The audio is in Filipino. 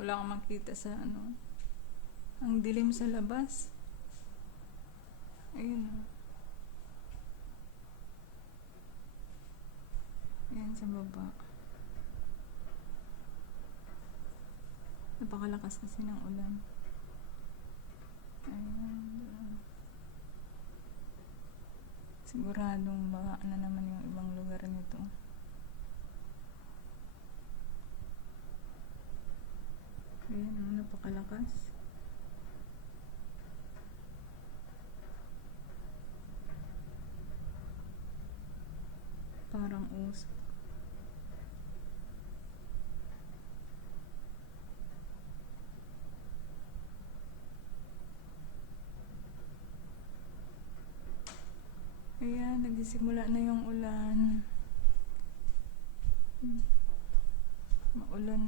Wala kang makita sa ano. Ang dilim sa labas. Ayun o. Ayan sa baba. Napakalakas kasi ng ulan. Ayan. Siguradong baka na naman yung ibang lugar nito. Ayan, napakalakas. Parang usok. Ayan, nagsisimula na yung ulan. Maulan.